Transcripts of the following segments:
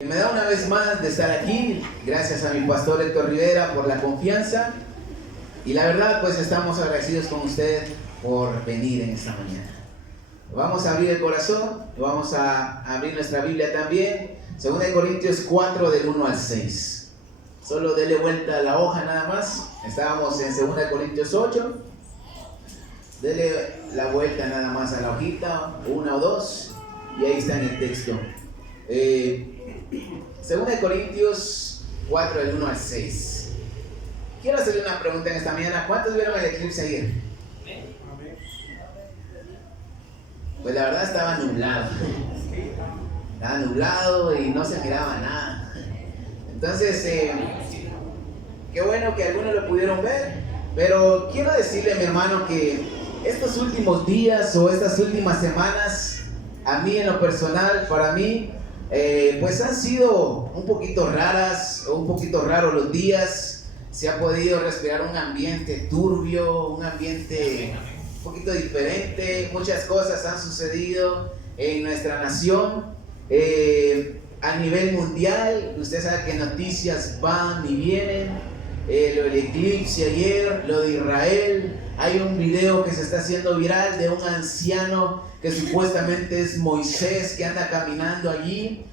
Me da una vez más de estar aquí, gracias a mi pastor Héctor Rivera por la confianza, y la verdad pues estamos agradecidos con usted por venir en esta mañana. Vamos a abrir el corazón, vamos a abrir nuestra Biblia también, 2 Corintios 4 del 1 al 6. Solo dele vuelta a la hoja nada más, estábamos en 2 Corintios 8, dele la vuelta nada más a la hojita, una o dos, y ahí está en el texto. 2 Corintios 4 del 1 al 6. Quiero hacerle una pregunta en esta mañana. ¿Cuántos vieron el eclipse ayer? Pues la verdad estaba nublado. Estaba nublado y no se miraba nada. Entonces, qué bueno que algunos lo pudieron ver. Pero quiero decirle, mi hermano, que estos últimos días o estas últimas semanas, a mí en lo personal, para mí, pues han sido un poquito raras o un poquito raros los días. Se ha podido respirar un ambiente turbio, un ambiente un poquito diferente. Muchas cosas han sucedido en nuestra nación, a nivel mundial. Usted sabe que noticias van y vienen. Lo del eclipse ayer, lo de Israel. Hay un video que se está haciendo viral de un anciano que supuestamente es Moisés, que anda caminando allí.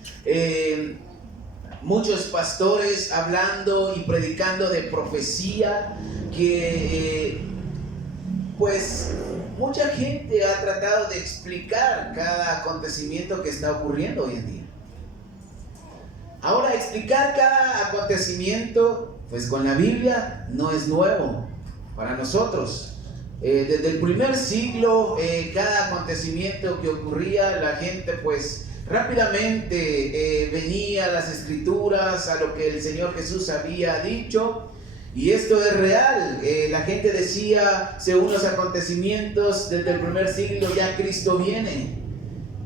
Muchos pastores hablando y predicando de profecía, que pues mucha gente ha tratado de explicar cada acontecimiento que está ocurriendo hoy en día. Ahora, explicar cada acontecimiento pues con la Biblia no es nuevo para nosotros. Desde el primer siglo, cada acontecimiento que ocurría, la gente pues rápidamente venía a las escrituras, a lo que el Señor Jesús había dicho, y esto es real. La gente decía, según los acontecimientos desde el primer siglo, ya Cristo viene,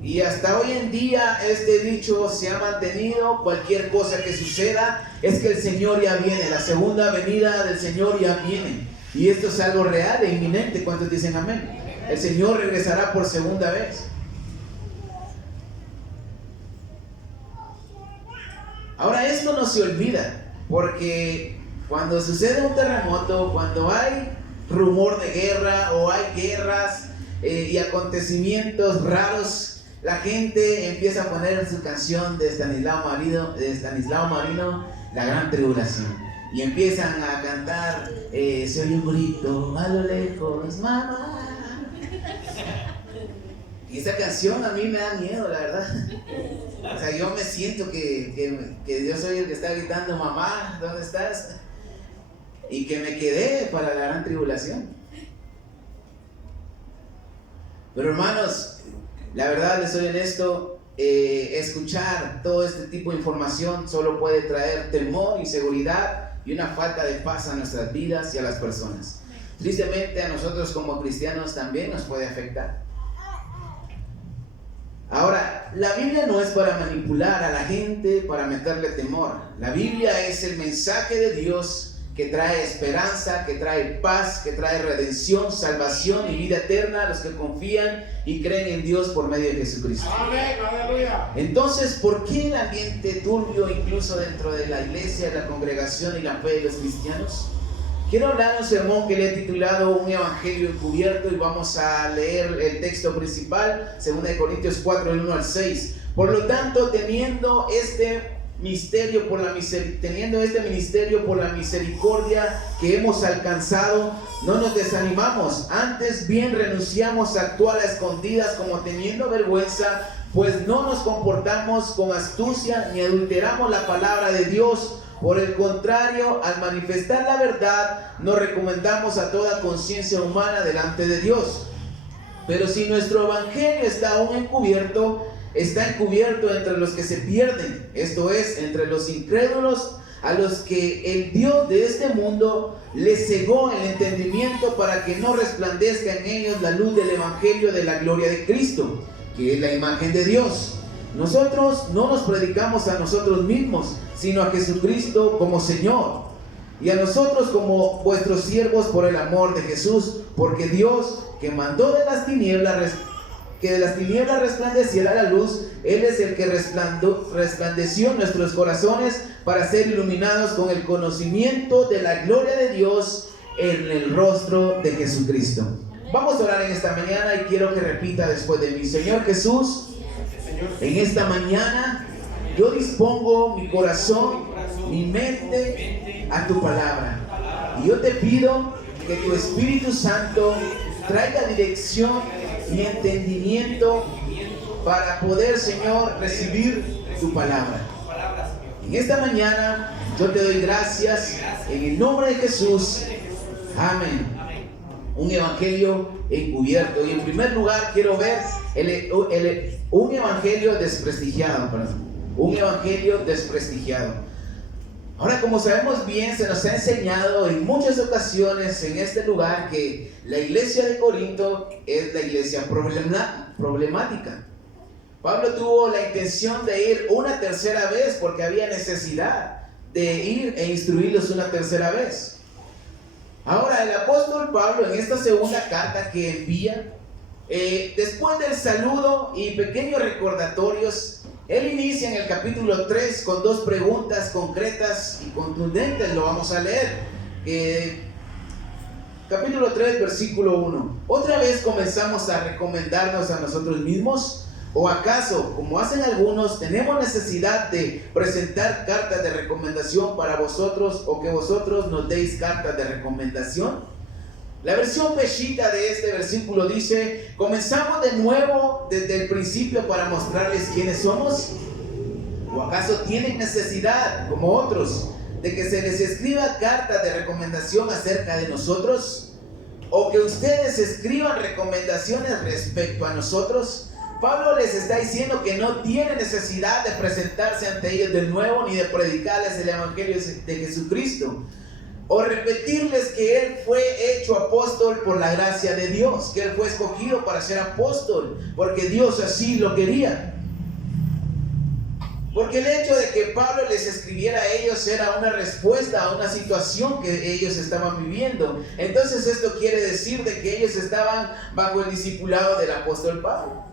y hasta hoy en día este dicho se ha mantenido. Cualquier cosa que suceda es que el Señor ya viene, la segunda venida del Señor ya viene, y esto es algo real e inminente. ¿Cuántos dicen amén? El Señor regresará por segunda vez. Ahora, esto no se olvida, porque cuando sucede un terremoto, cuando hay rumor de guerra o hay guerras y acontecimientos raros, la gente empieza a poner su canción de Estanislao Marino, La Gran Tribulación, y empiezan a cantar, se oye un grito a lo lejos, mamá. Y esta canción a mí me da miedo, la verdad. O sea, yo me siento que yo soy el que está gritando, mamá, ¿dónde estás? Y que me quedé para la gran tribulación. Pero hermanos, la verdad, les soy honesto, escuchar todo este tipo de información solo puede traer temor, inseguridad y una falta de paz a nuestras vidas y a las personas. Tristemente, a nosotros como cristianos también nos puede afectar. Ahora, la Biblia no es para manipular a la gente, para meterle temor. La Biblia es el mensaje de Dios que trae esperanza, que trae paz, que trae redención, salvación y vida eterna a los que confían y creen en Dios por medio de Jesucristo. Amén, aleluya. Entonces, ¿por qué el ambiente turbio incluso dentro de la iglesia, la congregación y la fe de los cristianos? Quiero hablar de un sermón que le he titulado Un Evangelio Encubierto, y vamos a leer el texto principal, 2 Corintios 4, del 1 al 6. Por lo tanto, teniendo este ministerio por la misericordia que hemos alcanzado, no nos desanimamos, antes bien renunciamos a actuar a escondidas como teniendo vergüenza, pues no nos comportamos con astucia ni adulteramos la palabra de Dios. Por el contrario, al manifestar la verdad, nos recomendamos a toda conciencia humana delante de Dios. Pero si nuestro evangelio está aún encubierto, está encubierto entre los que se pierden, esto es, entre los incrédulos, a los que el Dios de este mundo les cegó el entendimiento para que no resplandezca en ellos la luz del evangelio de la gloria de Cristo, que es la imagen de Dios. Nosotros no nos predicamos a nosotros mismos, sino a Jesucristo como Señor, y a nosotros como vuestros siervos por el amor de Jesús, porque Dios, que mandó de las tinieblas que de las tinieblas resplandeciera la luz. Él es el que resplandeció en nuestros corazones para ser iluminados con el conocimiento de la gloria de Dios en el rostro de Jesucristo. Vamos a orar en esta mañana y quiero que repita después de mí: Señor Jesús, en esta mañana yo dispongo mi corazón, mi mente a tu palabra. Y yo te pido que tu Espíritu Santo traiga dirección y entendimiento para poder, Señor, recibir tu palabra. En esta mañana yo te doy gracias en el nombre de Jesús. Amén. Un evangelio encubierto. Y en primer lugar quiero ver un evangelio desprestigiado. Un evangelio desprestigiado. Ahora, como sabemos bien, se nos ha enseñado en muchas ocasiones en este lugar que la iglesia de Corinto es la iglesia problemática. Pablo tuvo la intención de ir una tercera vez porque había necesidad de ir e instruirlos una tercera vez. Ahora, el apóstol Pablo, en esta segunda carta que envía, después del saludo y pequeños recordatorios, él inicia en el capítulo 3 con dos preguntas concretas y contundentes. Lo vamos a leer. Capítulo 3, versículo 1. ¿Otra vez comenzamos a recomendarnos a nosotros mismos? ¿O acaso, como hacen algunos, tenemos necesidad de presentar cartas de recomendación para vosotros, o que vosotros nos deis cartas de recomendación? La versión Peshitta de este versículo dice: ¿comenzamos de nuevo desde el principio para mostrarles quiénes somos? ¿O acaso tienen necesidad, como otros, de que se les escriba cartas de recomendación acerca de nosotros? ¿O que ustedes escriban recomendaciones respecto a nosotros? Pablo les está diciendo que no tiene necesidad de presentarse ante ellos de nuevo, ni de predicarles el evangelio de Jesucristo, o repetirles que él fue hecho apóstol por la gracia de Dios, que él fue escogido para ser apóstol porque Dios así lo quería. Porque el hecho de que Pablo les escribiera a ellos era una respuesta a una situación que ellos estaban viviendo. Entonces esto quiere decir de que ellos estaban bajo el discipulado del apóstol Pablo.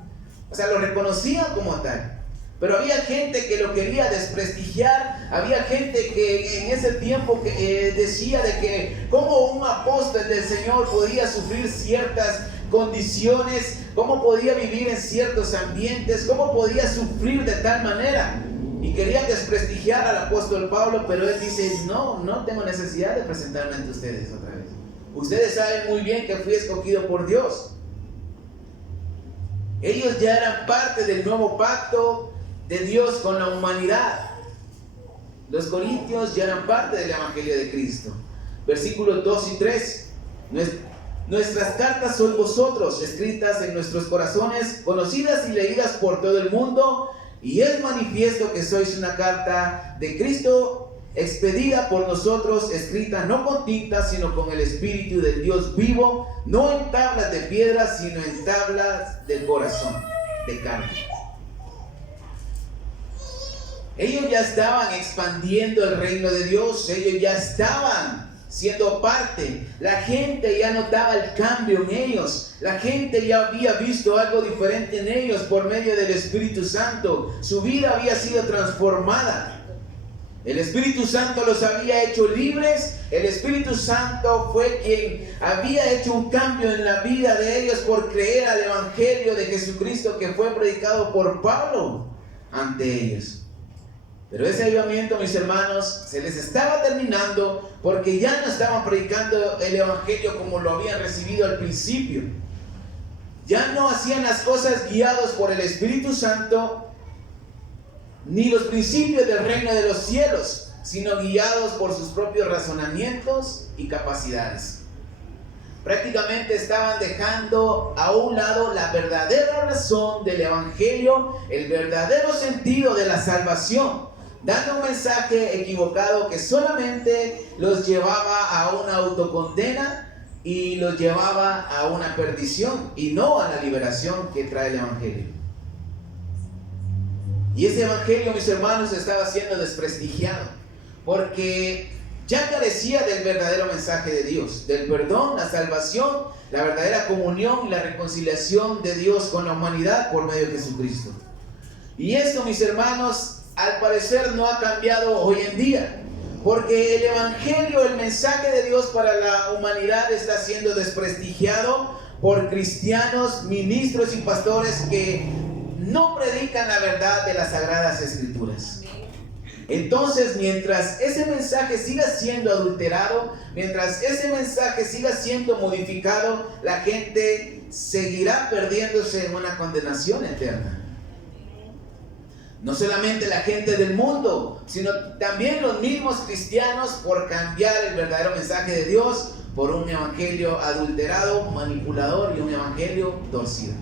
O sea, lo reconocían como tal. Pero había gente que lo quería desprestigiar. Había gente que en ese tiempo decía de que cómo un apóstol del Señor podía sufrir ciertas condiciones, cómo podía vivir en ciertos ambientes, cómo podía sufrir de tal manera. Y querían desprestigiar al apóstol Pablo, pero él dice: no tengo necesidad de presentarme ante ustedes otra vez. Ustedes saben muy bien que fui escogido por Dios. Ellos ya eran parte del nuevo pacto de Dios con la humanidad. Los corintios ya eran parte del evangelio de Cristo. Versículos 2 y 3. Nuestras cartas son vosotros, escritas en nuestros corazones, conocidas y leídas por todo el mundo, y es manifiesto que sois una carta de Cristo, expedida por nosotros, escrita no con tinta, sino con el Espíritu del Dios vivo, no en tablas de piedra, sino en tablas del corazón, de carne. Ellos ya estaban expandiendo el reino de Dios, ellos ya estaban siendo parte. La gente ya notaba el cambio en ellos, la gente ya había visto algo diferente en ellos por medio del Espíritu Santo. Su vida había sido transformada. El Espíritu Santo los había hecho libres. El Espíritu Santo fue quien había hecho un cambio en la vida de ellos por creer al evangelio de Jesucristo que fue predicado por Pablo ante ellos. Pero ese avivamiento, mis hermanos, se les estaba terminando porque ya no estaban predicando el evangelio como lo habían recibido al principio. Ya no hacían las cosas guiados por el Espíritu Santo ni los principios del reino de los cielos, sino guiados por sus propios razonamientos y capacidades. Prácticamente estaban dejando a un lado la verdadera razón del evangelio, el verdadero sentido de la salvación, dando un mensaje equivocado que solamente los llevaba a una autocondena y los llevaba a una perdición y no a la liberación que trae el evangelio. Y ese evangelio, mis hermanos, estaba siendo desprestigiado porque ya carecía del verdadero mensaje de Dios, del perdón, la salvación, la verdadera comunión y la reconciliación de Dios con la humanidad por medio de Jesucristo. Y esto, mis hermanos, al parecer no ha cambiado hoy en día, porque el evangelio, el mensaje de Dios para la humanidad está siendo desprestigiado por cristianos, ministros y pastores que no predican la verdad de las Sagradas Escrituras. Entonces, mientras ese mensaje siga siendo adulterado, mientras ese mensaje siga siendo modificado, la gente seguirá perdiéndose en una condenación eterna. No solamente la gente del mundo, sino también los mismos cristianos por cambiar el verdadero mensaje de Dios por un evangelio adulterado, manipulador y un evangelio torcido.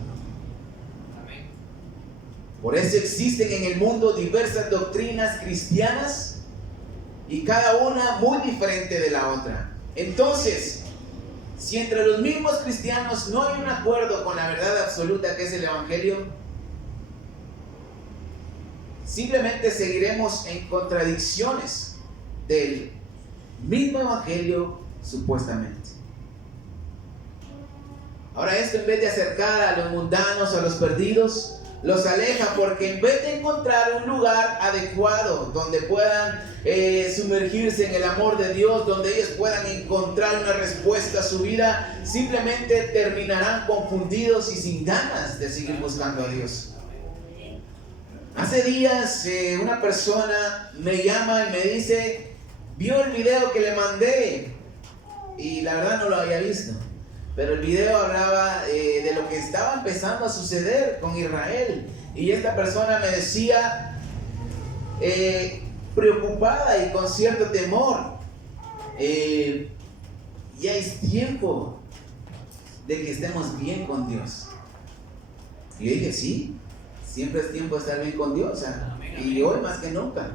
Por eso existen en el mundo diversas doctrinas cristianas y cada una muy diferente de la otra. Entonces, si entre los mismos cristianos no hay un acuerdo con la verdad absoluta que es el evangelio, simplemente seguiremos en contradicciones del mismo evangelio supuestamente. Ahora esto, en vez de acercar a los mundanos, a los perdidos, los aleja, porque en vez de encontrar un lugar adecuado donde puedan sumergirse en el amor de Dios, donde ellos puedan encontrar una respuesta a su vida, simplemente terminarán confundidos y sin ganas de seguir buscando a Dios. Hace días una persona me llama y me dice, vio el video que le mandé, y la verdad no lo había visto, pero el video hablaba de lo que estaba empezando a suceder con Israel, y esta persona me decía, preocupada y con cierto temor, ya es tiempo de que estemos bien con Dios. Y yo dije, sí, siempre es tiempo de estar bien con Dios, y hoy más que nunca.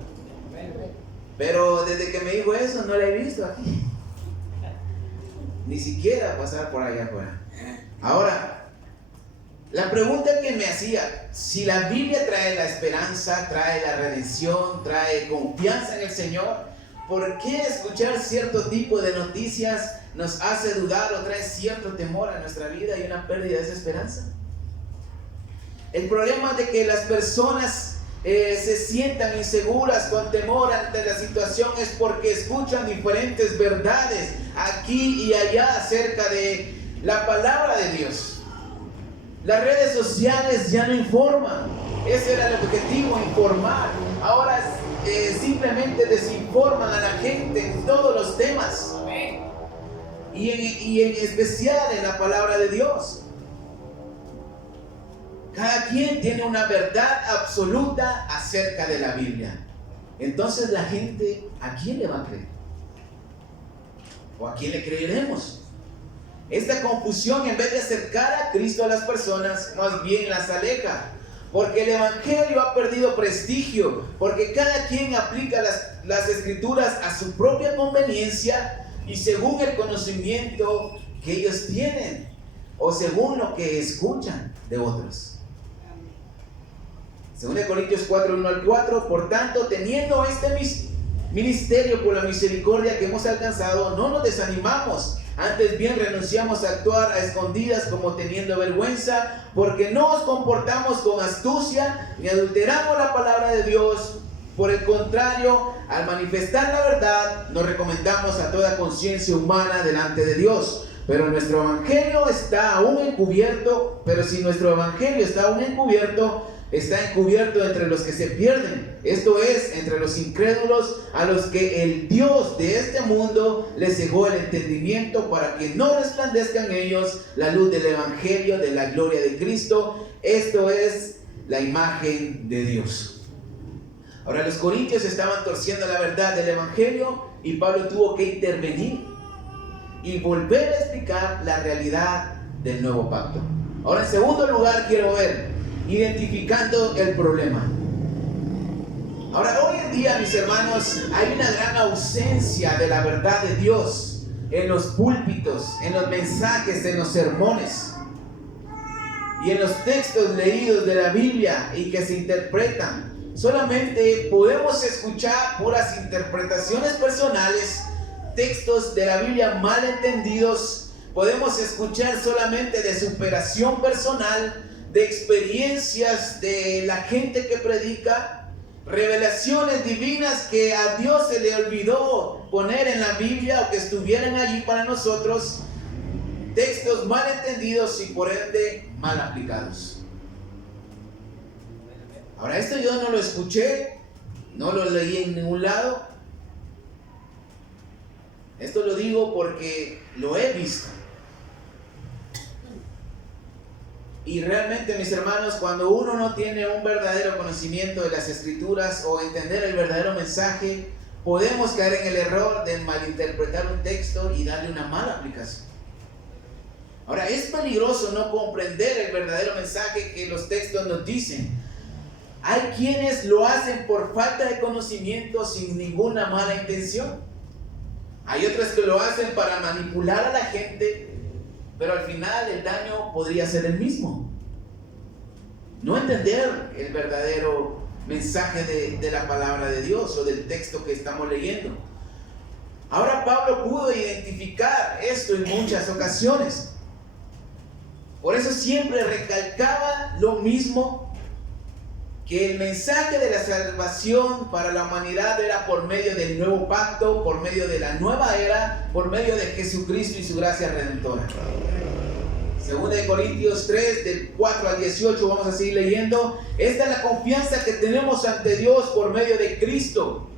Pero desde que me dijo eso no la he visto aquí, ni siquiera pasar por allá afuera. Ahora, la pregunta que me hacía, si la Biblia trae la esperanza, trae la redención, trae confianza en el Señor, ¿por qué escuchar cierto tipo de noticias nos hace dudar o trae cierto temor a nuestra vida y una pérdida de esa esperanza? El problema de que las personas se sientan inseguras, con temor ante la situación, es porque escuchan diferentes verdades aquí y allá acerca de la palabra de Dios. Las redes sociales ya no informan. Ese era el objetivo, informar. Ahora simplemente desinforman a la gente en todos los temas. Y en especial en la palabra de Dios. Cada quien tiene una verdad absoluta acerca de la Biblia. Entonces la gente, ¿a quién le va a creer? ¿O a quién le creeremos? Esta confusión, en vez de acercar a Cristo a las personas, más bien las aleja. Porque el evangelio ha perdido prestigio, porque cada quien aplica las escrituras a su propia conveniencia y según el conocimiento que ellos tienen o según lo que escuchan de otros. 2 Corintios 4, 1 al 4, por tanto, teniendo este ministerio por la misericordia que hemos alcanzado, no nos desanimamos, antes bien renunciamos a actuar a escondidas como teniendo vergüenza, porque no nos comportamos con astucia, ni adulteramos la palabra de Dios. Por el contrario, al manifestar la verdad, nos recomendamos a toda conciencia humana delante de Dios. Pero nuestro evangelio está aún encubierto, pero si nuestro evangelio está aún encubierto, está encubierto entre los que se pierden, esto es, entre los incrédulos, a los que el Dios de este mundo les cegó el entendimiento para que no resplandezca en ellos la luz del evangelio de la gloria de Cristo. Esto es la imagen de Dios. Ahora, los corintios estaban torciendo la verdad del evangelio y Pablo tuvo que intervenir y volver a explicar la realidad del nuevo pacto. Ahora, en segundo lugar, quiero ver identificando el problema. Ahora, hoy en día, mis hermanos, hay una gran ausencia de la verdad de Dios en los púlpitos, en los mensajes, en los sermones y en los textos leídos de la Biblia y que se interpretan. Solamente podemos escuchar puras interpretaciones personales textos de la Biblia mal entendidos. Podemos escuchar solamente de superación personal, de experiencias de la gente que predica, revelaciones divinas que a Dios se le olvidó poner en la Biblia o que estuvieran allí para nosotros. Textos mal entendidos y por ende mal aplicados. Ahora, esto yo no lo escuché, no lo leí en ningún lado. Esto lo digo porque lo he visto. Y realmente, mis hermanos, cuando uno no tiene un verdadero conocimiento de las Escrituras o entender el verdadero mensaje, podemos caer en el error de malinterpretar un texto y darle una mala aplicación. Ahora, es peligroso no comprender el verdadero mensaje que los textos nos dicen. Hay quienes lo hacen por falta de conocimiento sin ninguna mala intención. Hay otros que lo hacen para manipular a la gente, pero al final el daño podría ser el mismo. No entender el verdadero mensaje de la palabra de Dios o del texto que estamos leyendo. Ahora, Pablo pudo identificar esto en muchas ocasiones. Por eso siempre recalcaba lo mismo, que el mensaje de la salvación para la humanidad era por medio del nuevo pacto, por medio de la nueva era, por medio de Jesucristo y su gracia redentora. Segunda de Corintios 3, del 4 al 18, vamos a seguir leyendo. Esta es la confianza que tenemos ante Dios por medio de Cristo.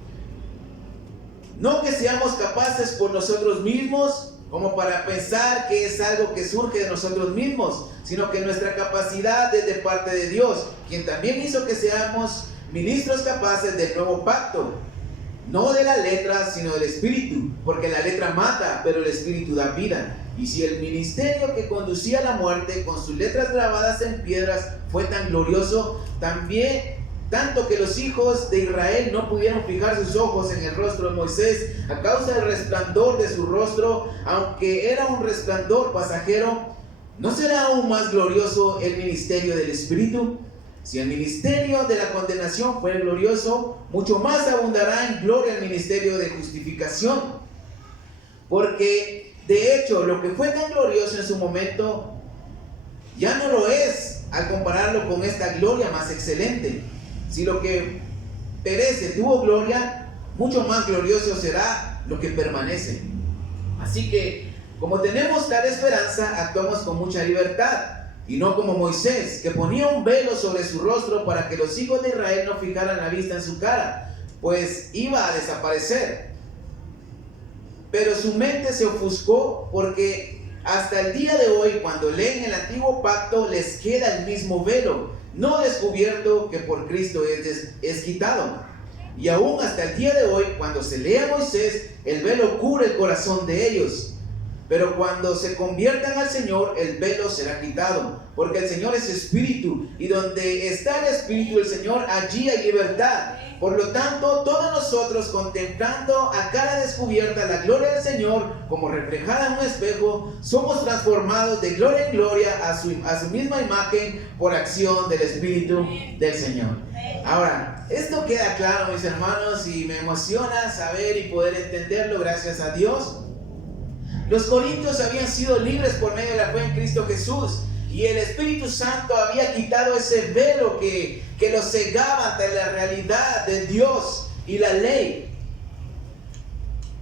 No que seamos capaces por nosotros mismos, como para pensar que es algo que surge de nosotros mismos, sino que nuestra capacidad es de parte de Dios, quien también hizo que seamos ministros capaces del nuevo pacto, no de la letra, sino del Espíritu, porque la letra mata, pero el Espíritu da vida. Y si el ministerio que conducía a la muerte, con sus letras grabadas en piedras, fue tan glorioso, también tanto que los hijos de Israel no pudieron fijar sus ojos en el rostro de Moisés a causa del resplandor de su rostro, aunque era un resplandor pasajero, ¿no será aún más glorioso el ministerio del Espíritu? Si el ministerio de la condenación fue glorioso, mucho más abundará en gloria el ministerio de justificación. Porque de hecho lo que fue tan glorioso en su momento ya no lo es al compararlo con esta gloria más excelente. Si lo que perece tuvo gloria, mucho más glorioso será lo que permanece. Así que, como tenemos tal esperanza, actuamos con mucha libertad, y no como Moisés, que ponía un velo sobre su rostro para que los hijos de Israel no fijaran la vista en su cara, pues iba a desaparecer. Pero su mente se ofuscó porque hasta el día de hoy, cuando leen el antiguo pacto, les queda el mismo velo, no descubierto, que por Cristo es quitado. Y aún hasta el día de hoy, cuando se lee a Moisés, el velo cubre el corazón de ellos. Pero cuando se conviertan al Señor, el velo será quitado, porque el Señor es Espíritu, y donde está el Espíritu del Señor, allí hay libertad. Por lo tanto, todos nosotros, contemplando a cara descubierta la gloria del Señor, como reflejada en un espejo, somos transformados de gloria en gloria a su misma imagen por acción del Espíritu del Señor. Ahora, esto queda claro, mis hermanos, y me emociona saber y poder entenderlo, gracias a Dios. Los corintios habían sido libres por medio de la fe en Cristo Jesús, y el Espíritu Santo había quitado ese velo que los cegaba ante la realidad de Dios y la ley.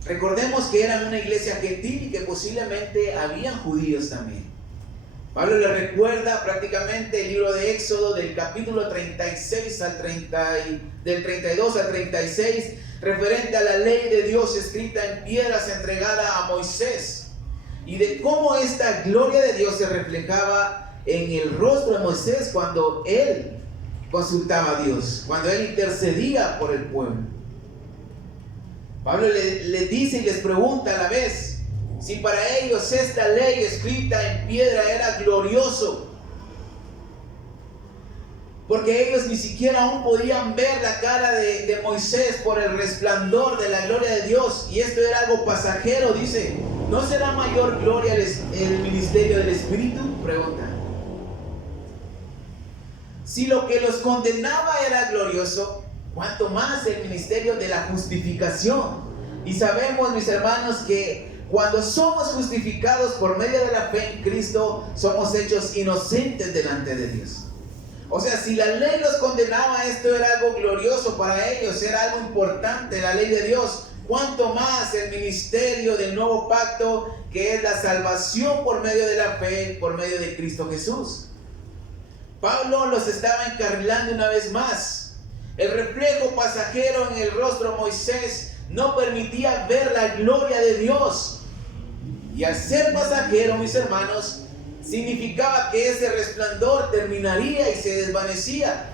Recordemos que eran una iglesia gentil y que posiblemente habían judíos también. Pablo le recuerda prácticamente el libro de Éxodo del capítulo 36 del 32 al 36, referente a la ley de Dios escrita en piedras entregada a Moisés, y de cómo esta gloria de Dios se reflejaba en el rostro de Moisés cuando él consultaba a Dios, cuando él intercedía por el pueblo. Pablo le dice y les pregunta a la vez si para ellos esta ley escrita en piedra era glorioso, porque ellos ni siquiera aún podían ver la cara de Moisés por el resplandor de la gloria de Dios, y esto era algo pasajero. Dice, ¿no será mayor gloria el ministerio del Espíritu? Pregunta. Si lo que los condenaba era glorioso, ¿cuánto más el ministerio de la justificación? Y sabemos, mis hermanos, que cuando somos justificados por medio de la fe en Cristo, somos hechos inocentes delante de Dios. O sea, si la ley los condenaba, esto era algo glorioso para ellos, era algo importante, la ley de Dios. Cuanto más el ministerio del nuevo pacto, que es la salvación por medio de la fe, por medio de Cristo Jesús. Pablo los estaba encarrilando una vez más. El reflejo pasajero en el rostro de Moisés no permitía ver la gloria de Dios. Y al ser pasajero, mis hermanos, significaba que ese resplandor terminaría y se desvanecía.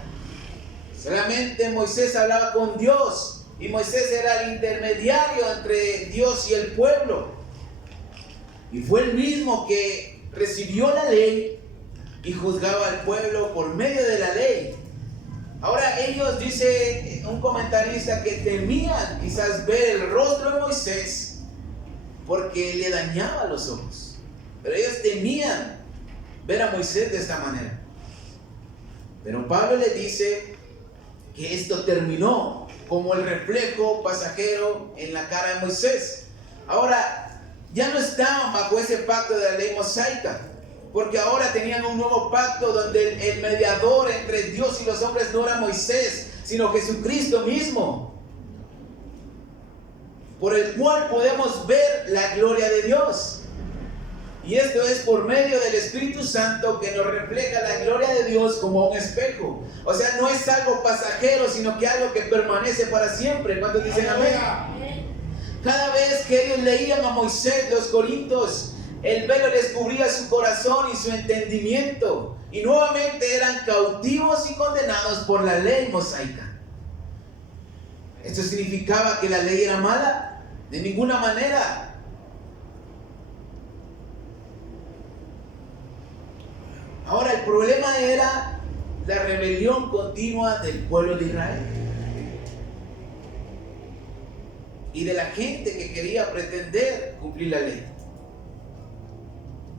Solamente Moisés hablaba con Dios, y Moisés era el intermediario entre Dios y el pueblo. Y fue el mismo que recibió la ley y juzgaba al pueblo por medio de la ley. Ahora ellos, dice un comentarista, que temían quizás ver el rostro de Moisés porque le dañaba los ojos. Pero ellos temían ver a Moisés de esta manera. Pero Pablo le dice que esto terminó como el reflejo pasajero en la cara de Moisés. Ahora, ya no estaban bajo ese pacto de la ley mosaica, porque ahora tenían un nuevo pacto donde el mediador entre Dios y los hombres no era Moisés, sino Jesucristo mismo, por el cual podemos ver la gloria de Dios. Y esto es por medio del Espíritu Santo, que nos refleja la gloria de Dios como un espejo. O sea, no es algo pasajero, sino que algo que permanece para siempre. ¿Cuántos dicen amén? Cada vez que ellos leían a Moisés, los corintios, el velo les cubría su corazón y su entendimiento, y nuevamente eran cautivos y condenados por la ley mosaica. ¿Esto significaba que la ley era mala? De ninguna manera. Ahora, el problema era la rebelión continua del pueblo de Israel y de la gente que quería pretender cumplir la ley.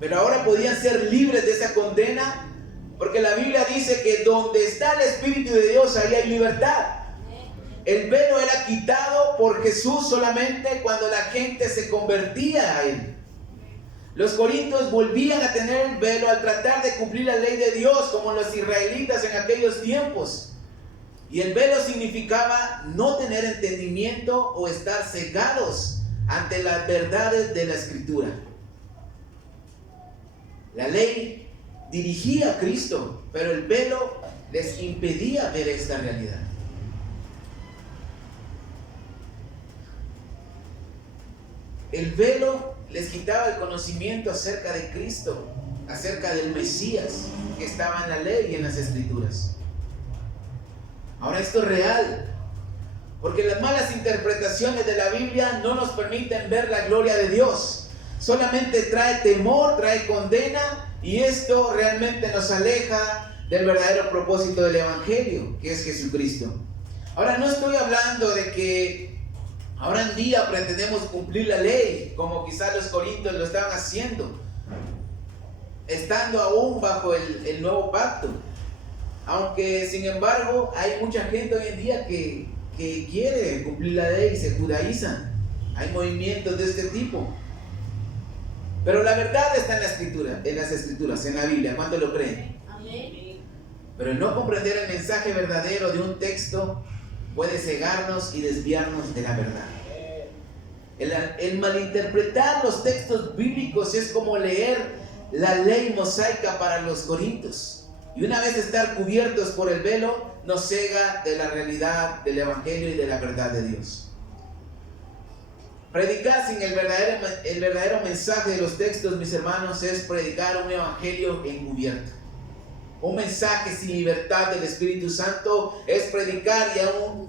Pero ahora podían ser libres de esa condena, porque la Biblia dice que donde está el Espíritu de Dios, ahí hay libertad. El velo era quitado por Jesús solamente cuando la gente se convertía a Él. Los corintios volvían a tener el velo al tratar de cumplir la ley de Dios, como los israelitas en aquellos tiempos. Y el velo significaba no tener entendimiento o estar cegados ante las verdades de la Escritura. La ley dirigía a Cristo, pero el velo les impedía ver esta realidad. El velo les quitaba el conocimiento acerca de Cristo, acerca del Mesías que estaba en la ley y en las Escrituras. Ahora esto es real, porque las malas interpretaciones de la Biblia no nos permiten ver la gloria de Dios. Solamente trae temor, trae condena, y esto realmente nos aleja del verdadero propósito del Evangelio, que es Jesucristo. Ahora, no estoy hablando de que ahora en día pretendemos cumplir la ley, como quizás los corintios lo estaban haciendo, estando aún bajo el nuevo pacto. Aunque, sin embargo, hay mucha gente hoy en día que quiere cumplir la ley y se judaizan. Hay movimientos de este tipo. Pero la verdad está en la Escritura, en las Escrituras, en la Biblia. ¿Cuántos lo creen? Amén. Pero el no comprender el mensaje verdadero de un texto puede cegarnos y desviarnos de la verdad. El malinterpretar los textos bíblicos es como leer la ley mosaica para los corintios. Y una vez estar cubiertos por el velo, nos cega de la realidad del Evangelio y de la verdad de Dios. Predicar sin el verdadero mensaje de los textos, mis hermanos, es predicar un evangelio encubierto. Un mensaje sin libertad del Espíritu Santo es predicar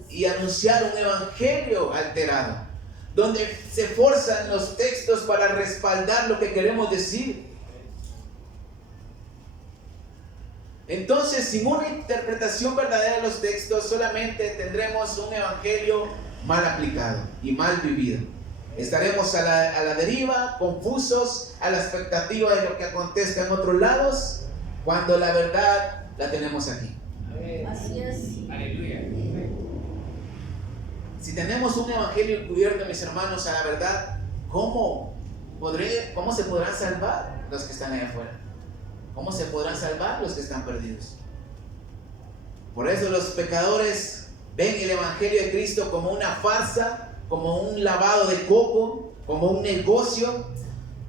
y anunciar un evangelio alterado, donde se forzan los textos para respaldar lo que queremos decir. Entonces, sin una interpretación verdadera de los textos, solamente tendremos un evangelio mal aplicado y mal vivido. Estaremos a la deriva, confusos, a la expectativa de lo que acontezca en otros lados, cuando la verdad la tenemos aquí. Así es. Aleluya. Si tenemos un evangelio encubierto, mis hermanos, a la verdad, ¿cómo se podrán salvar los que están allá afuera? ¿Cómo se podrán salvar los que están perdidos? Por eso los pecadores ven el evangelio de Cristo como una farsa, como un lavado de coco, como un negocio.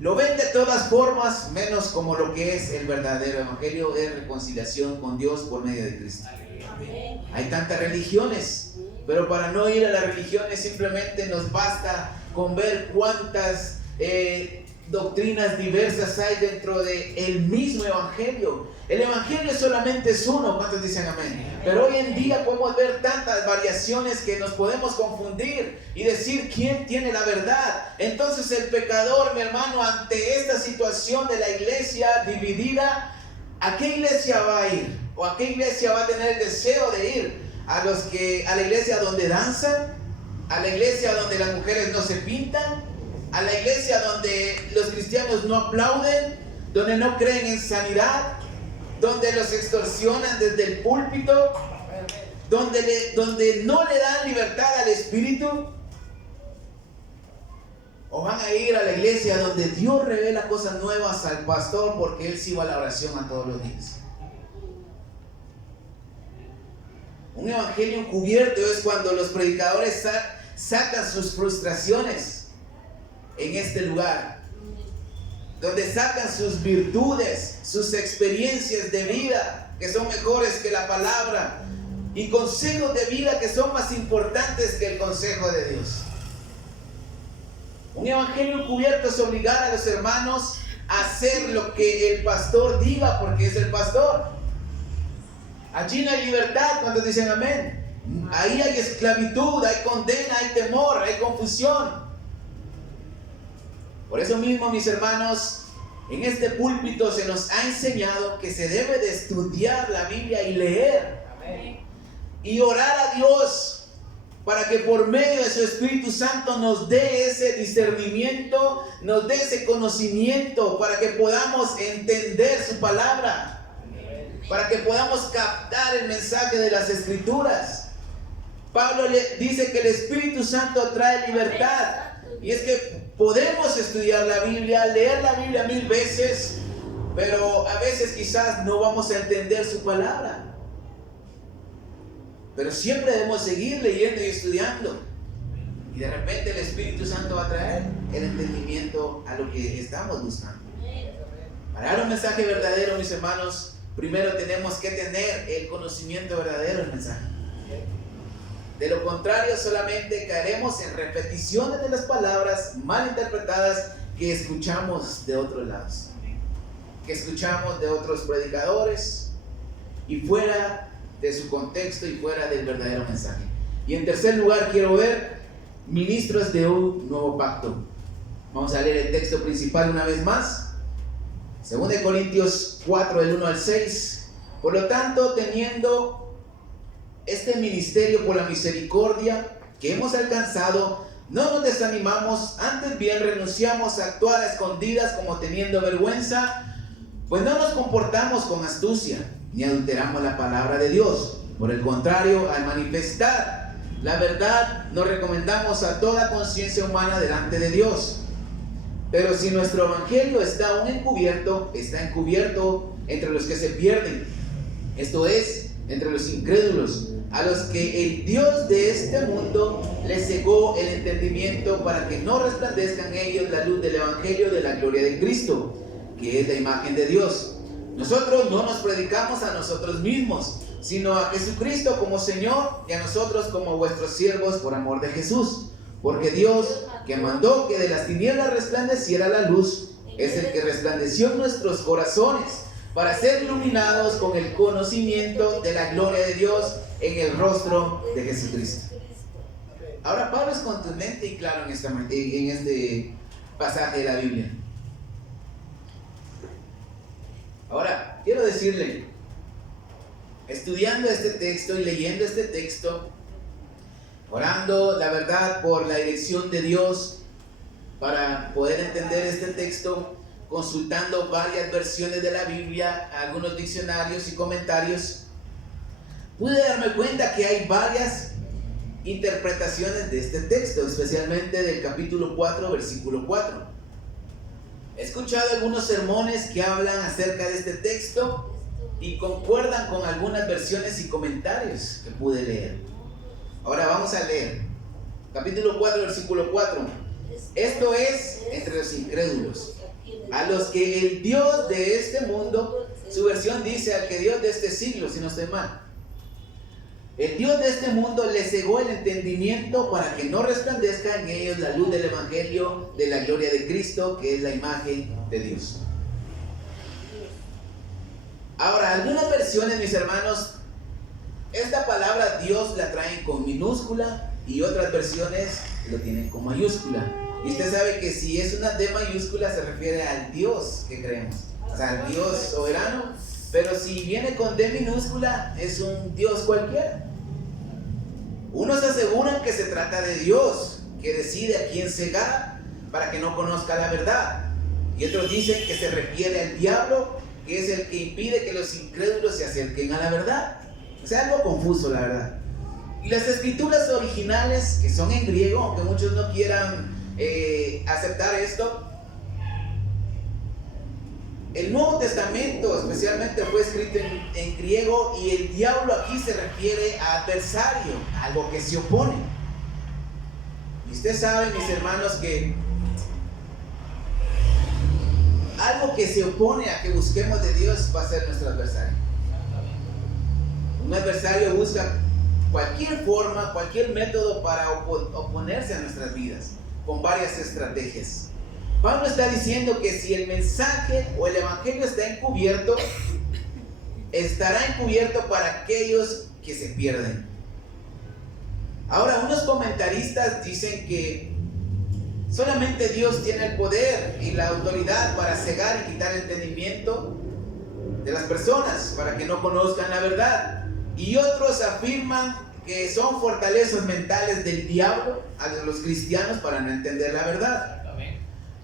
Lo ven de todas formas, menos como lo que es el verdadero evangelio, es reconciliación con Dios por medio de Cristo. Hay tantas religiones, pero para no ir a las religiones simplemente nos basta con ver cuántas doctrinas diversas hay dentro del mismo evangelio. El evangelio solamente es uno, ¿cuántos dicen amén? Pero hoy en día podemos ver tantas variaciones que nos podemos confundir y decir quién tiene la verdad. Entonces el pecador, mi hermano, ante esta situación de la iglesia dividida, ¿a qué iglesia va a ir? ¿O a qué iglesia va a tener el deseo de ir? ¿A la iglesia donde danzan? ¿A la iglesia donde las mujeres no se pintan? ¿A la iglesia donde los cristianos no aplauden? ¿Donde no creen en sanidad? ¿Donde los extorsionan desde el púlpito? ¿Donde no le dan libertad al espíritu? ¿O van a ir a la iglesia donde Dios revela cosas nuevas al pastor porque él sí va a la oración a todos los días? Un evangelio encubierto es cuando los predicadores sacan sus frustraciones en este lugar, donde sacan sus virtudes, sus experiencias de vida que son mejores que la palabra, y consejos de vida que son más importantes que el consejo de Dios. Un evangelio encubierto es obligar a los hermanos a hacer lo que el pastor diga porque es el pastor. Allí no hay libertad, cuando dicen amén. Ahí hay esclavitud, hay condena, hay temor, hay confusión. Por eso mismo, mis hermanos, en este púlpito se nos ha enseñado que se debe de estudiar la Biblia y leer. Amén. Y orar a Dios para que por medio de su Espíritu Santo nos dé ese discernimiento, nos dé ese conocimiento para que podamos entender su palabra. Para que podamos captar el mensaje de las Escrituras. Pablo le dice que el Espíritu Santo trae libertad. Y es que podemos estudiar la Biblia, leer la Biblia 1000 veces, pero a veces quizás no vamos a entender su palabra. Pero siempre debemos seguir leyendo y estudiando. Y de repente el Espíritu Santo va a traer el entendimiento a lo que estamos buscando. Para dar un mensaje verdadero, mis hermanos, primero tenemos que tener el conocimiento verdadero del mensaje. De lo contrario, solamente caeremos en repeticiones de las palabras mal interpretadas que escuchamos de otros lados, que escuchamos de otros predicadores y fuera de su contexto y fuera del verdadero mensaje. Y en tercer lugar, quiero ver ministros de un nuevo pacto. Vamos a leer el texto principal una vez más. 2 Corintios 4, del 1 al 6. Por lo tanto, teniendo este ministerio por la misericordia que hemos alcanzado, no nos desanimamos, antes bien renunciamos a actuar a escondidas como teniendo vergüenza, pues no nos comportamos con astucia, ni adulteramos la palabra de Dios. Por el contrario, al manifestar la verdad, nos recomendamos a toda conciencia humana delante de Dios. Pero si nuestro evangelio está aún encubierto, está encubierto entre los que se pierden, esto es, entre los incrédulos, a los que el Dios de este mundo les cegó el entendimiento para que no resplandezca en ellos la luz del evangelio de la gloria de Cristo, que es la imagen de Dios. Nosotros no nos predicamos a nosotros mismos, sino a Jesucristo como Señor y a nosotros como vuestros siervos por amor de Jesús. Porque Dios, que mandó que de las tinieblas resplandeciera la luz, es el que resplandeció en nuestros corazones para ser iluminados con el conocimiento de la gloria de Dios en el rostro de Jesucristo. Ahora Pablo es contundente y claro en este pasaje de la Biblia. Ahora, quiero decirle, estudiando este texto y leyendo este texto, orando la verdad por la dirección de Dios para poder entender este texto, consultando varias versiones de la Biblia, algunos diccionarios y comentarios, pude darme cuenta que hay varias interpretaciones de este texto, especialmente del capítulo 4, versículo 4. He escuchado algunos sermones que hablan acerca de este texto y concuerdan con algunas versiones y comentarios que pude leer. Ahora vamos a leer. Capítulo 4, versículo 4. Esto es entre los incrédulos, a los que el Dios de este mundo, su versión dice al que Dios de este siglo, si no estoy mal, el Dios de este mundo les cegó el entendimiento para que no resplandezca en ellos la luz del Evangelio de la gloria de Cristo, que es la imagen de Dios. Ahora, algunas versiones, mis hermanos, esta palabra Dios la traen con minúscula y otras versiones lo tienen con mayúscula. Y usted sabe que si es una D mayúscula se refiere al Dios que creemos, o sea, al Dios soberano. Pero si viene con D minúscula es un Dios cualquiera. Unos aseguran que se trata de Dios, que decide a quién cegar para que no conozca la verdad. Y otros dicen que se refiere al diablo, que es el que impide que los incrédulos se acerquen a la verdad. O sea, algo confuso, la verdad. Y las escrituras originales, que son en griego, aunque muchos no quieran aceptar esto, el Nuevo Testamento especialmente fue escrito en griego, y el diablo aquí se refiere a adversario, a algo que se opone. Y usted sabe, mis hermanos, que algo que se opone a que busquemos de Dios va a ser nuestro adversario. Un adversario busca cualquier forma, cualquier método para oponerse a nuestras vidas, con varias estrategias. Pablo está diciendo que si el mensaje o el evangelio está encubierto, estará encubierto para aquellos que se pierden. Ahora, unos comentaristas dicen que solamente Dios tiene el poder y la autoridad para cegar y quitar el entendimiento de las personas para que no conozcan la verdad. Y otros afirman que son fortalezas mentales del diablo a los cristianos para no entender la verdad.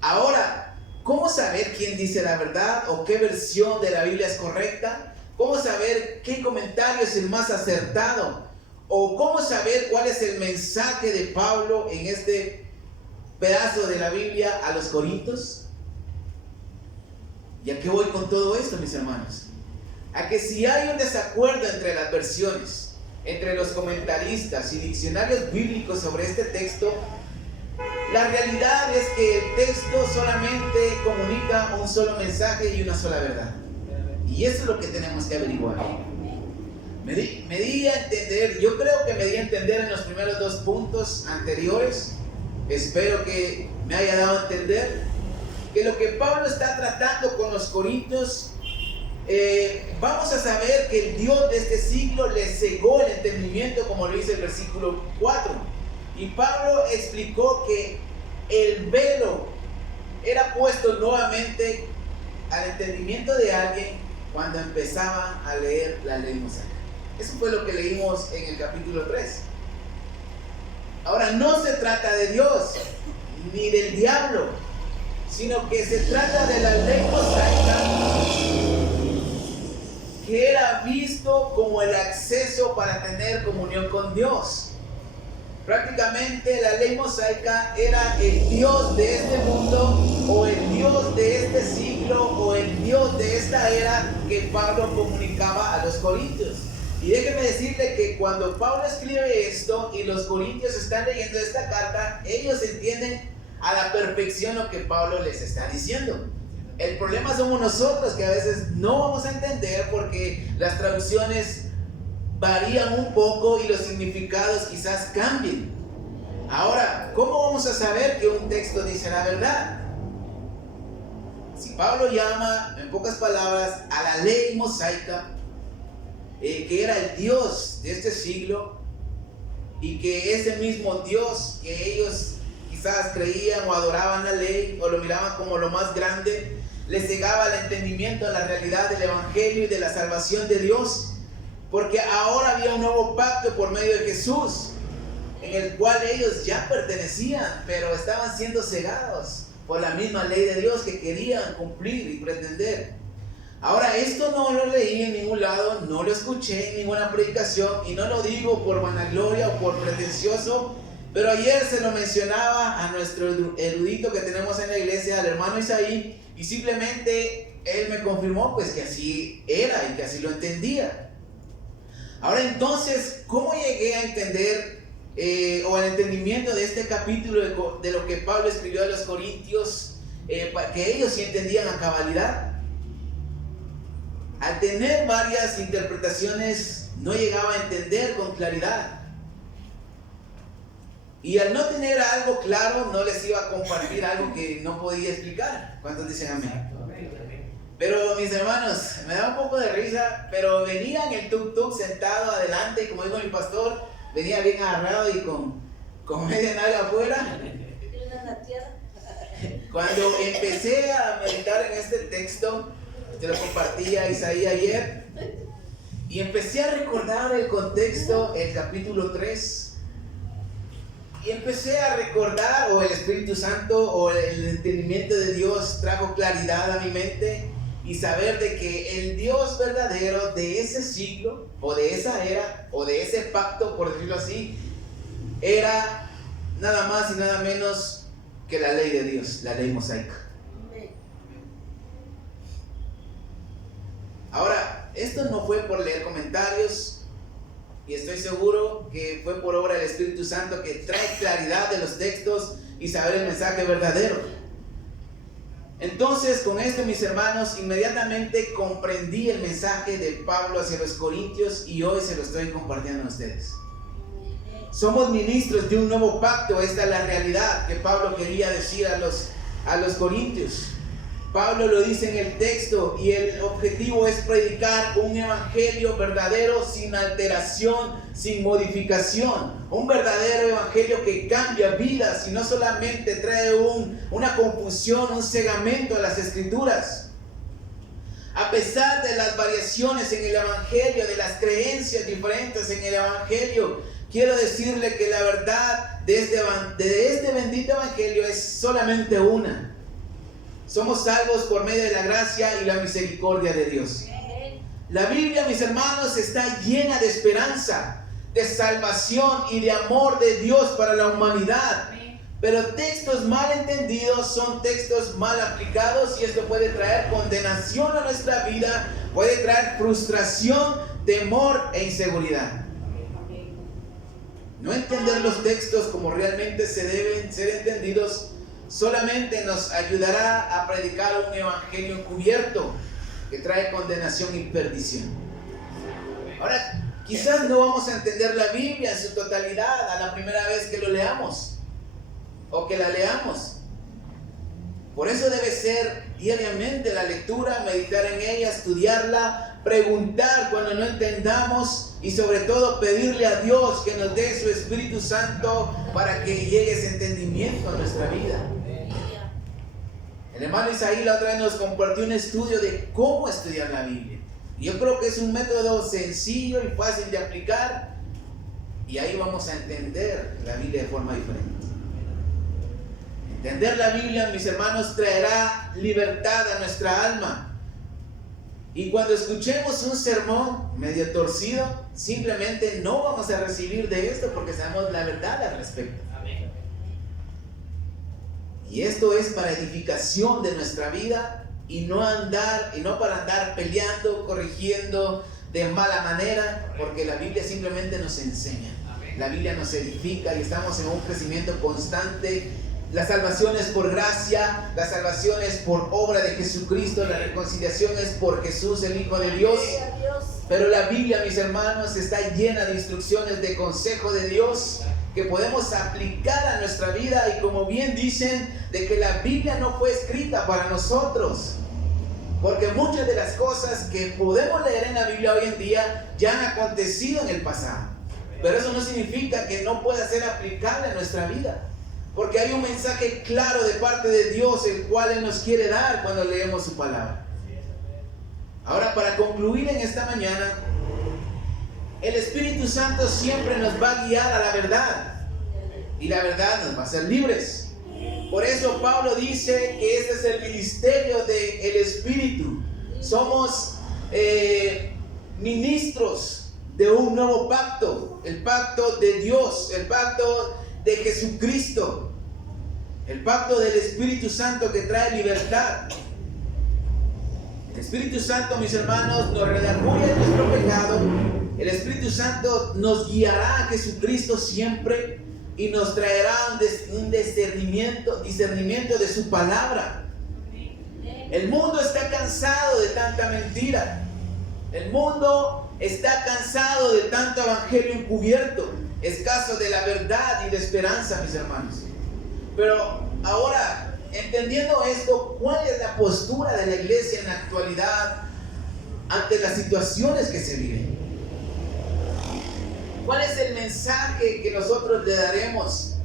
Ahora, ¿cómo saber quién dice la verdad o qué versión de la Biblia es correcta? ¿Cómo saber qué comentario es el más acertado? ¿O cómo saber cuál es el mensaje de Pablo en este pedazo de la Biblia a los Corintios? ¿Y a qué voy con todo esto, mis hermanos? A que si hay un desacuerdo entre las versiones, entre los comentaristas y diccionarios bíblicos sobre este texto, la realidad es que el texto solamente comunica un solo mensaje y una sola verdad. Y eso es lo que tenemos que averiguar. Me di a entender, yo creo que me di a entender en los primeros dos puntos anteriores. Espero que me haya dado a entender que lo que Pablo está tratando con los corintios, vamos a saber que el Dios de este siglo les cegó el entendimiento, como lo dice el versículo 4. Y Pablo explicó que el velo era puesto nuevamente al entendimiento de alguien cuando empezaban a leer la ley mosaica. Eso fue lo que leímos en el capítulo 3. Ahora, no se trata de Dios ni del diablo, sino que se trata de la ley mosaica, que era visto como el acceso para tener comunión con Dios. Prácticamente la ley mosaica era el Dios de este mundo, o el Dios de este siglo, o el Dios de esta era que Pablo comunicaba a los corintios. Y déjeme decirle que cuando Pablo escribe esto y los corintios están leyendo esta carta, ellos entienden a la perfección lo que Pablo les está diciendo. El problema somos nosotros, que a veces no vamos a entender porque las traducciones varían un poco y los significados quizás cambien. Ahora, ¿cómo vamos a saber que un texto dice la verdad? Si Pablo llama, en pocas palabras, a la ley mosaica, que era el Dios de este siglo, y que ese mismo Dios que ellos quizás creían o adoraban la ley o lo miraban como lo más grande, les cegaba el entendimiento de la realidad del evangelio y de la salvación de Dios. Porque ahora había un nuevo pacto por medio de Jesús, en el cual ellos ya pertenecían, pero estaban siendo cegados por la misma ley de Dios que querían cumplir y pretender. Ahora, esto no lo leí en ningún lado, no lo escuché en ninguna predicación y no lo digo por vanagloria o por pretencioso, pero ayer se lo mencionaba a nuestro erudito que tenemos en la iglesia, al hermano Isaí, y simplemente él me confirmó pues que así era y que así lo entendía. Ahora entonces, ¿cómo llegué a entender o al entendimiento de este capítulo de lo que Pablo escribió a los Corintios, que ellos sí entendían a cabalidad? Al tener varias interpretaciones no llegaba a entender con claridad. Y al no tener algo claro no les iba a compartir algo que no podía explicar. ¿Cuántos dicen amén? Pero mis hermanos, me da un poco de risa, pero venía en el tuk-tuk sentado adelante, como dijo mi pastor, venía bien agarrado y con media nalga afuera. Cuando empecé a meditar en este texto, te lo compartí a Isaí ayer, y empecé a recordar el contexto, el capítulo 3, y empecé a recordar, o el Espíritu Santo, o el entendimiento de Dios trajo claridad a mi mente, y saber de que el Dios verdadero de ese siglo, o de esa era, o de ese pacto, por decirlo así, era nada más y nada menos que la ley de Dios, la ley mosaica. Ahora, esto no fue por leer comentarios, y estoy seguro que fue por obra del Espíritu Santo que trae claridad de los textos y saber el mensaje verdadero. Entonces, con esto, mis hermanos, inmediatamente comprendí el mensaje de Pablo hacia los Corintios y hoy se lo estoy compartiendo a ustedes. Somos ministros de un nuevo pacto, esta es la realidad que Pablo quería decir a los Corintios. Pablo lo dice en el texto y el objetivo es predicar un evangelio verdadero sin alteración, sin modificación. Un verdadero evangelio que cambia vidas y no solamente trae una confusión, un cegamento a las escrituras. A pesar de las variaciones en el evangelio, de las creencias diferentes en el evangelio, quiero decirle que la verdad de este bendito evangelio es solamente una. Somos salvos por medio de la gracia y la misericordia de Dios. La Biblia, mis hermanos, está llena de esperanza, de salvación y de amor de Dios para la humanidad. Pero textos mal entendidos son textos mal aplicados y esto puede traer condenación a nuestra vida, puede traer frustración, temor e inseguridad. No entender los textos como realmente se deben ser entendidos solamente nos ayudará a predicar un evangelio encubierto que trae condenación y perdición. Ahora, quizás no vamos a entender la Biblia en su totalidad a la primera vez que lo leamos o que la leamos. Por eso debe ser diariamente la lectura, meditar en ella, estudiarla, preguntar cuando no entendamos y sobre todo pedirle a Dios que nos dé su Espíritu Santo para que llegue ese entendimiento a nuestra vida. El hermano Isaí la otra vez nos compartió un estudio de cómo estudiar la Biblia. Y yo creo que es un método sencillo y fácil de aplicar. Y ahí vamos a entender la Biblia de forma diferente. Entender la Biblia, mis hermanos, traerá libertad a nuestra alma. Y cuando escuchemos un sermón medio torcido, simplemente no vamos a recibir de esto porque sabemos la verdad al respecto. Y esto es para edificación de nuestra vida y no para andar peleando, corrigiendo de mala manera, porque la Biblia simplemente nos enseña. La Biblia nos edifica y estamos en un crecimiento constante. La salvación es por gracia, la salvación es por obra de Jesucristo, la reconciliación es por Jesús, el Hijo de Dios. Pero la Biblia, mis hermanos, está llena de instrucciones de consejo de Dios que podemos aplicar a nuestra vida, y como bien dicen, de que la Biblia no fue escrita para nosotros, porque muchas de las cosas que podemos leer en la Biblia hoy en día ya han acontecido en el pasado, pero eso no significa que no pueda ser aplicable a nuestra vida, porque hay un mensaje claro de parte de Dios el cual Él nos quiere dar cuando leemos su palabra. Ahora, para concluir en esta mañana, el Espíritu Santo siempre nos va a guiar a la verdad y la verdad nos va a hacer libres. Por eso Pablo dice que este es el ministerio del Espíritu. Somos ministros de un nuevo pacto, el pacto de Dios, el pacto de Jesucristo, el pacto del Espíritu Santo que trae libertad. El Espíritu Santo, mis hermanos, nos redarguye de nuestro pecado. El Espíritu Santo nos guiará a Jesucristo siempre y nos traerá un discernimiento de su palabra. El mundo está cansado de tanta mentira. El mundo está cansado de tanto evangelio encubierto, escaso de la verdad y de esperanza, mis hermanos. Pero ahora, entendiendo esto, ¿cuál es la postura de la iglesia en la actualidad ante las situaciones que se viven? ¿Cuál es el mensaje que nosotros le daremos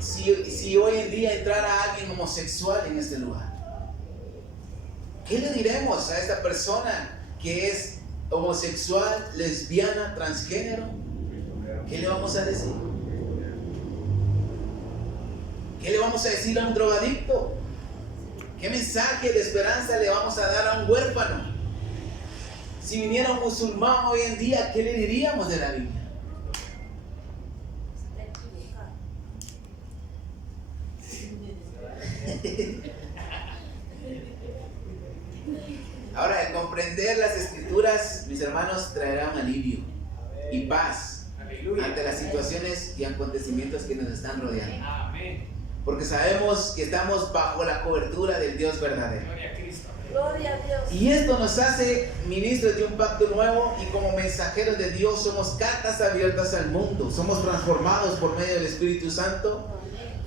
si hoy en día entrara alguien homosexual en este lugar? ¿Qué le diremos a esta persona que es homosexual, lesbiana, transgénero? ¿Qué le vamos a decir? ¿Qué le vamos a decir a un drogadicto? ¿Qué mensaje de esperanza le vamos a dar a un huérfano? Si viniera un musulmán hoy en día, ¿qué le diríamos de la Biblia? Ahora, el comprender las Escrituras, mis hermanos, traerá un alivio y paz ante las situaciones y acontecimientos que nos están rodeando. Porque sabemos que estamos bajo la cobertura del Dios verdadero. Gloria a Dios. Y esto nos hace ministros de un pacto nuevo, y como mensajeros de Dios somos cartas abiertas al mundo. Somos transformados por medio del Espíritu Santo.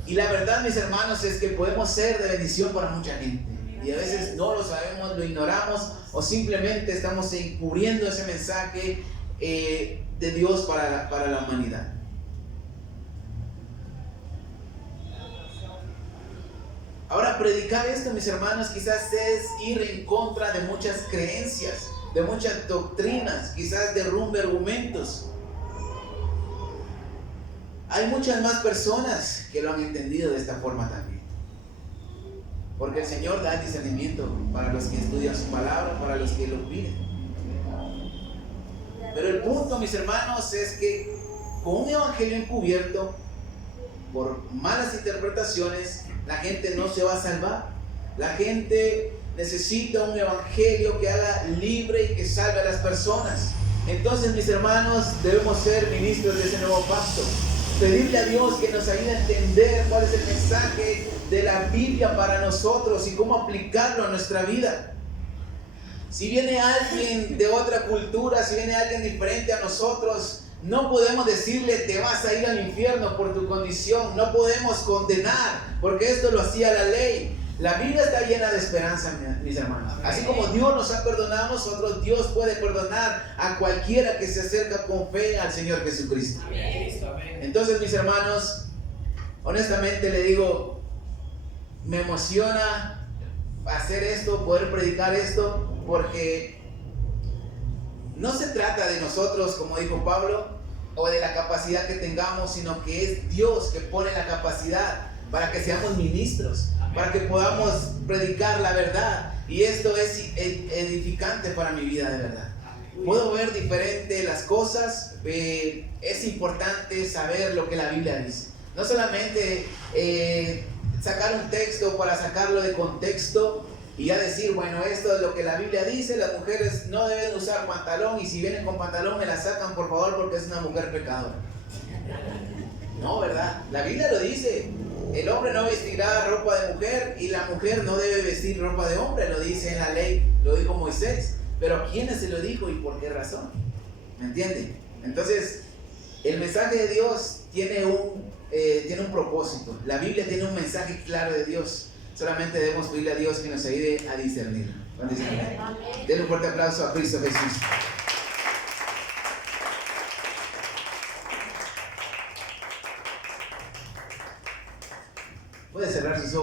Y la verdad, mis hermanos, es que podemos ser de bendición para mucha gente. Y a veces no lo sabemos, lo ignoramos, o simplemente estamos encubriendo ese mensaje de Dios para la humanidad. Ahora, predicar esto, mis hermanos, quizás es ir en contra de muchas creencias, de muchas doctrinas, quizás derrumbe argumentos. Hay muchas más personas que lo han entendido de esta forma también. Porque el Señor da discernimiento para los que estudian su palabra, para los que lo piden. Pero el punto, mis hermanos, es que con un evangelio encubierto, por malas interpretaciones, la gente no se va a salvar. La gente necesita un evangelio que haga libre y que salve a las personas. Entonces, mis hermanos, debemos ser ministros de ese nuevo pacto. Pedirle a Dios que nos ayude a entender cuál es el mensaje de la Biblia para nosotros y cómo aplicarlo a nuestra vida. Si viene alguien de otra cultura, si viene alguien diferente a nosotros, no podemos decirle te vas a ir al infierno por tu condición. No podemos condenar, porque esto lo hacía la ley. La Biblia está llena de esperanza, mis hermanos. Así como Dios nos ha perdonado a nosotros, Dios puede perdonar a cualquiera que se acerca con fe al Señor Jesucristo. Entonces, mis hermanos, honestamente le digo, me emociona hacer esto, poder predicar esto, porque no se trata de nosotros, como dijo Pablo, o de la capacidad que tengamos, sino que es Dios que pone la capacidad para que seamos ministros, para que podamos predicar la verdad. Y esto es edificante para mi vida, de verdad. Puedo ver diferente las cosas. Es importante saber lo que la Biblia dice. No solamente sacar un texto para sacarlo de contexto y ya decir, bueno, esto es lo que la Biblia dice, las mujeres no deben usar pantalón, y si vienen con pantalón me la sacan, por favor, porque es una mujer pecadora. No, ¿verdad? La Biblia lo dice. El hombre no vestirá ropa de mujer y la mujer no debe vestir ropa de hombre, lo dice en la ley, lo dijo Moisés. Pero ¿a quiénes se lo dijo y por qué razón? ¿Me entienden? Entonces, el mensaje de Dios tiene un propósito. La Biblia tiene un mensaje claro de Dios. Solamente debemos pedirle a Dios que nos ayude a discernirlo. Denle un fuerte aplauso a Cristo Jesús. Puede cerrar sus ojos.